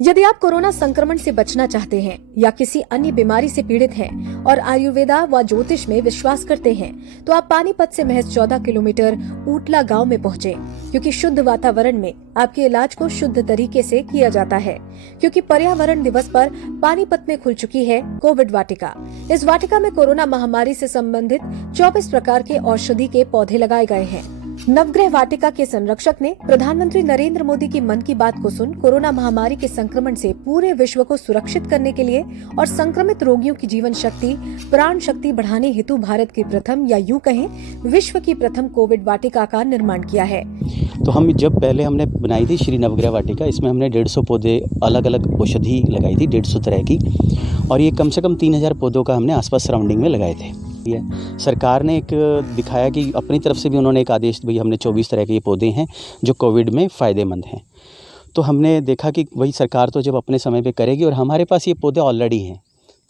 यदि आप कोरोना संक्रमण से बचना चाहते हैं या किसी अन्य बीमारी से पीड़ित हैं और आयुर्वेदा व ज्योतिष में विश्वास करते हैं, तो आप पानीपत से महज 14 किलोमीटर ऊटला गांव में पहुंचे, क्योंकि शुद्ध वातावरण में आपके इलाज को शुद्ध तरीके से किया जाता है। क्योंकि पर्यावरण दिवस पर पानीपत में खुल चुकी है कोविड वाटिका। इस वाटिका में कोरोना महामारी से संबंधित 24 प्रकार के औषधि के पौधे लगाए गए हैं। नवग्रह वाटिका के संरक्षक ने प्रधानमंत्री नरेंद्र मोदी की मन की बात को सुन कोरोना महामारी के संक्रमण से पूरे विश्व को सुरक्षित करने के लिए और संक्रमित रोगियों की जीवन शक्ति, प्राण शक्ति बढ़ाने हेतु भारत की प्रथम या यूं कहें विश्व की प्रथम कोविड वाटिका का निर्माण किया है। तो हम जब पहले हमने बनाई थी श्री नवग्रह वाटिका, इसमें हमने 150 पौधे अलग अलग औषधि लगाई थी, 150 तरह की, और ये कम से कम 3000 पौधों का हमने आसपास सराउंडिंग में लगाए थे। सरकार ने एक दिखाया कि अपनी तरफ से भी उन्होंने एक आदेश, भाई हमने 24 तरह के ये पौधे हैं जो कोविड में फ़ायदेमंद हैं। तो हमने देखा कि वही सरकार तो जब अपने समय पे करेगी, और हमारे पास ये पौधे ऑलरेडी हैं,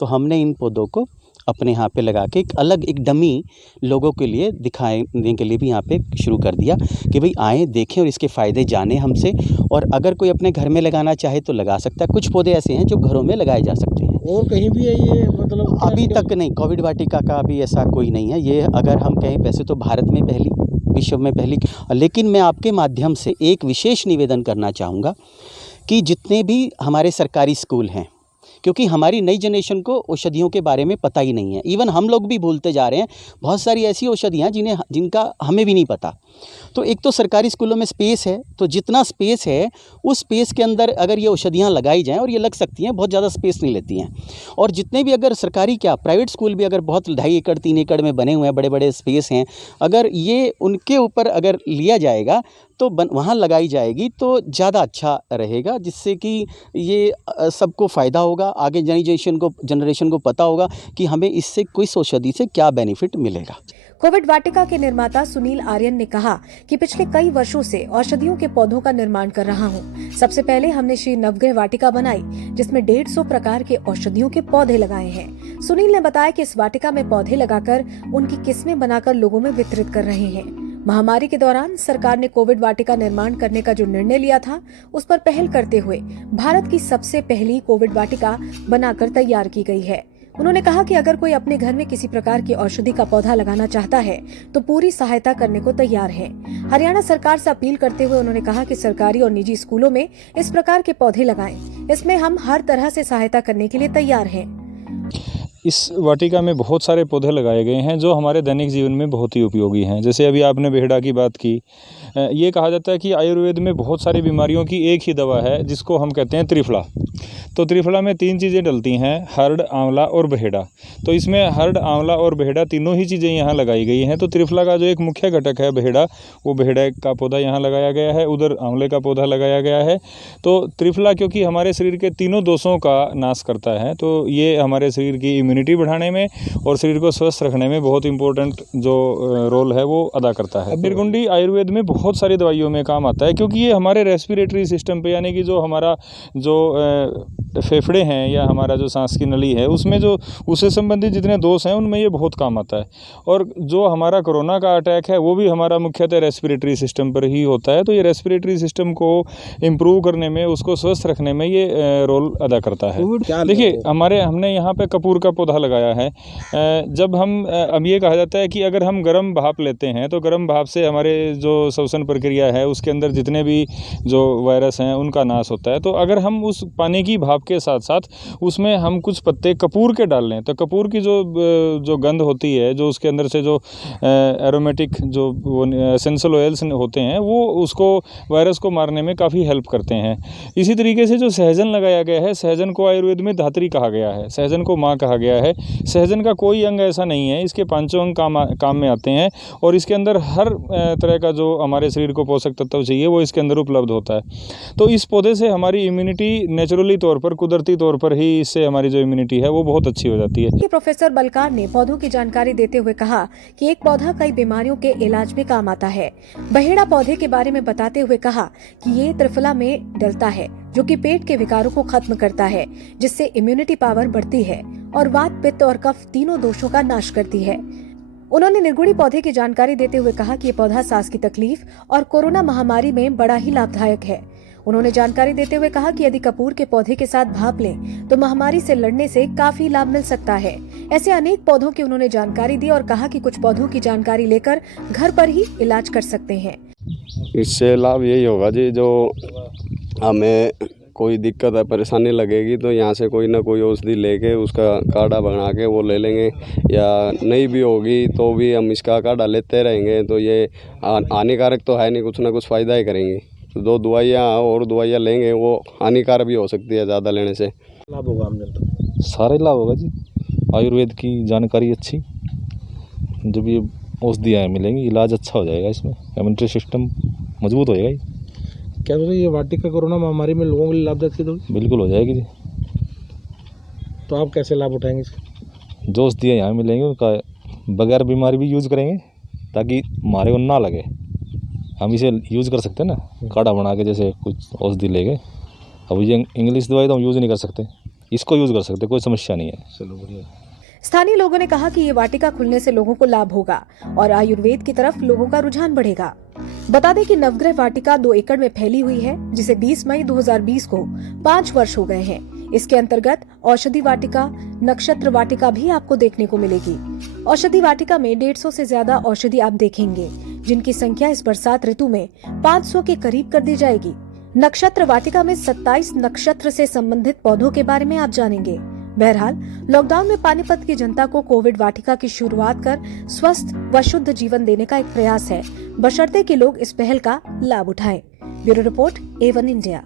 तो हमने इन पौधों को अपने यहाँ पे लगा के एक डमी लोगों के लिए दिखाने के लिए भी यहाँ पे शुरू कर दिया कि भाई आएँ, देखें और इसके फ़ायदे जानें हमसे, और अगर कोई अपने घर में लगाना चाहे तो लगा सकता है। कुछ पौधे ऐसे हैं जो घरों में लगाए जा सकते हैं। और कहीं भी है ये, मतलब अभी तक नहीं, कोविड वाटिका का अभी ऐसा कोई नहीं है। ये अगर हम कहें वैसे तो भारत में पहली, विश्व में पहली। लेकिन मैं आपके माध्यम से एक विशेष निवेदन करना चाहूँगा कि जितने भी हमारे सरकारी स्कूल हैं, क्योंकि हमारी नई जनरेशन को औषधियों के बारे में पता ही नहीं है, इवन हम लोग भी भूलते जा रहे हैं। बहुत सारी ऐसी औषधियाँ जिनका हमें भी नहीं पता। तो एक तो सरकारी स्कूलों में स्पेस है, तो जितना स्पेस है उस स्पेस के अंदर अगर ये औषधियाँ लगाई जाएं, और ये लग सकती हैं, बहुत ज़्यादा स्पेस नहीं लेती हैं। और जितने भी अगर सरकारी प्राइवेट स्कूल भी अगर बहुत 2.5 एकड़ 3 एकड़ में बने हुए हैं, बड़े बड़े स्पेस हैं, अगर ये उनके ऊपर अगर लिया जाएगा तो वहाँ लगाई जाएगी तो ज़्यादा अच्छा रहेगा, जिससे कि ये सबको फ़ायदा होगा। आगे जनरेशन को पता होगा कि हमें इससे किस औषधि से क्या बेनिफिट मिलेगा। कोविड वाटिका के निर्माता सुनील आर्यन ने कहा कि पिछले कई वर्षों से औषधियों के पौधों का निर्माण कर रहा हूं। सबसे पहले हमने श्री नवग्रह वाटिका बनाई, जिसमें 150 प्रकार के औषधियों के पौधे लगाए हैं। सुनील ने बताया कि इस वाटिका में पौधे लगाकर उनकी किस्में बनाकर लोगों में वितरित कर रहे हैं। महामारी के दौरान सरकार ने कोविड वाटिका निर्माण करने का जो निर्णय लिया था, उस पर पहल करते हुए भारत की सबसे पहली कोविड वाटिका बनाकर तैयार की गई है। उन्होंने कहा कि अगर कोई अपने घर में किसी प्रकार की औषधि का पौधा लगाना चाहता है तो पूरी सहायता करने को तैयार है। हरियाणा सरकार से अपील करते हुए उन्होंने कहा कि सरकारी और निजी स्कूलों में इस प्रकार के पौधे लगाएं। इसमें हम हर तरह से सहायता करने के लिए तैयार हैं। इस वाटिका में बहुत सारे पौधे लगाए गए हैं जो हमारे दैनिक जीवन में बहुत ही उपयोगी हैं। जैसे अभी आपने बेहड़ा की बात की, ये कहा जाता है कि आयुर्वेद में बहुत सारी बीमारियों की एक ही दवा है, जिसको हम कहते हैं त्रिफला। तो त्रिफला में 3 चीज़ें डलती हैं, हर्ड, आंवला और बहेड़ा। तो इसमें हर्ड, आंवला और बहेड़ा तीनों ही चीज़ें यहाँ लगाई गई हैं। तो त्रिफला का जो एक मुख्य घटक है बहेड़ा, वो बहेड़ा का पौधा यहाँ लगाया गया है, उधर आंवले का पौधा लगाया गया है। तो त्रिफला क्योंकि हमारे शरीर के तीनों दोषों का नाश करता है, तो ये हमारे शरीर की इम्यूनिटी बढ़ाने में और शरीर को स्वस्थ रखने में बहुत इंपॉर्टेंट जो रोल है वो अदा करता है। निर्गुंडी आयुर्वेद में बहुत सारी दवाइयों में काम आता है, क्योंकि ये हमारे रेस्पिरेटरी सिस्टम पे, यानी कि जो हमारा जो फेफड़े हैं या हमारा जो सांस की नली है, उसमें जो उससे संबंधित जितने दोष हैं उनमें ये बहुत काम आता है। और जो हमारा कोरोना का अटैक है वो भी हमारा मुख्यतः रेस्पिरेटरी सिस्टम पर ही होता है। तो ये रेस्पिरेटरी सिस्टम को इम्प्रूव करने में, उसको स्वस्थ रखने में ये रोल अदा करता है। देखिए, हमने यहाँ पे कपूर का पौधा लगाया है। जब अब ये कहा जाता है कि अगर हम गर्म भाप लेते हैं तो गर्म भाप से हमारे जो श्वसन प्रक्रिया है उसके अंदर जितने भी जो वायरस हैं उनका नाश होता है। तो अगर हम उस पानी की भाप के साथ साथ उसमें हम कुछ पत्ते कपूर के डाल लें, तो कपूर की जो गंध होती है, जो उसके अंदर से जो एरोमेटिक जो एसेंशियल ऑयल्स होते हैं, वो उसको वायरस को मारने में काफ़ी हेल्प करते हैं। इसी तरीके से जो सहजन लगाया गया है, सहजन को आयुर्वेद में धात्री कहा गया है, सहजन को माँ कहा गया है। सहजन का कोई अंग ऐसा नहीं है, इसके 5 अंग काम में आते हैं, और इसके अंदर हर तरह का जो हमारे शरीर को पोषक तत्व चाहिए वो इसके अंदर उपलब्ध होता है। तो इस पौधे से हमारी इम्यूनिटी नेचुरली तौर पर, कुदरती तौर पर ही इससे हमारी जो इम्यूनिटी है वो बहुत अच्छी हो जाती है। प्रोफेसर बलकार ने पौधों की जानकारी देते हुए कहा कि एक पौधा कई बीमारियों के इलाज में काम आता है। बहेड़ा पौधे के बारे में बताते हुए कहा कि ये त्रिफला में डलता है, जो कि पेट के विकारों को खत्म करता है, जिससे इम्यूनिटी पावर बढ़ती है और वात, पित्त और कफ तीनों दोषों का नाश करती है। उन्होंने निर्गुणी पौधे की जानकारी देते हुए कहा कि ये पौधा सांस की तकलीफ और कोरोना महामारी में बड़ा ही लाभदायक है। उन्होंने जानकारी देते हुए कहा कि यदि कपूर के पौधे के साथ भाप लें तो महामारी से लड़ने से काफी लाभ मिल सकता है। ऐसे अनेक पौधों की उन्होंने जानकारी दी और कहा कि कुछ पौधों की जानकारी लेकर घर पर ही इलाज कर सकते हैं। इससे लाभ यही होगा जी, जो हमें कोई दिक्कत है, परेशानी लगेगी तो यहाँ से कोई ना कोई औषधि लेके उसका काढ़ा बना के वो ले लेंगे, या नहीं भी होगी तो भी हम इसका काढ़ा लेते रहेंगे। तो ये हानिकारक तो है नहीं, कुछ ना कुछ फ़ायदा ही करेंगी। तो 2 दवाइयाँ और दवाइयाँ लेंगे वो हानिकारक भी हो सकती है ज़्यादा लेने से। लाभ होगा हमने तो सारे लाभ होगा जी। आयुर्वेद की जानकारी अच्छी, जब ये औषधियाँ मिलेंगी इलाज अच्छा हो जाएगा, इसमें इम्यूनिटी सिस्टम मजबूत हो जाएगा जी। क्या बोलते ये वाटिका कोरोना महामारी में लोगों के लिए लाभदायक सिद्ध होगी? बिल्कुल हो जाएगी जी। तो आप कैसे लाभ उठाएंगे इसके? जो औषधियाँ यहाँ मिलेंगी उनका बगैर बीमारी भी यूज़ करेंगे ताकि हमारे को ना लगे। हम इसे यूज़ कर सकते हैं ना, काढ़ा बना के, जैसे कुछ औषधि ले गए। अब ये इंग्लिश दवाई तो हम यूज़ नहीं कर सकते, इसको यूज़ कर सकते, कोई समस्या नहीं है। चलो बढ़िया। स्थानीय लोगों ने कहा कि ये वाटिका खुलने से लोगों को लाभ होगा और आयुर्वेद की तरफ लोगों का रुझान बढ़ेगा। बता दें कि नवग्रह वाटिका 2 एकड़ में फैली हुई है, जिसे 20 मई 2020 को 5 वर्ष हो गए हैं। इसके अंतर्गत औषधि वाटिका, नक्षत्र वाटिका भी आपको देखने को मिलेगी। औषधि वाटिका में 150 से ज्यादा औषधि आप देखेंगे, जिनकी संख्या इस बरसात ऋतु में 500 के करीब कर दी जाएगी। नक्षत्र वाटिका में 27 नक्षत्र से संबंधित पौधों के बारे में आप जानेंगे। बहरहाल लॉकडाउन में पानीपत की जनता को कोविड वाटिका की शुरुआत कर स्वस्थ व शुद्ध जीवन देने का एक प्रयास है, बशर्ते कि लोग इस पहल का लाभ उठाएं। Bureau report A1 India.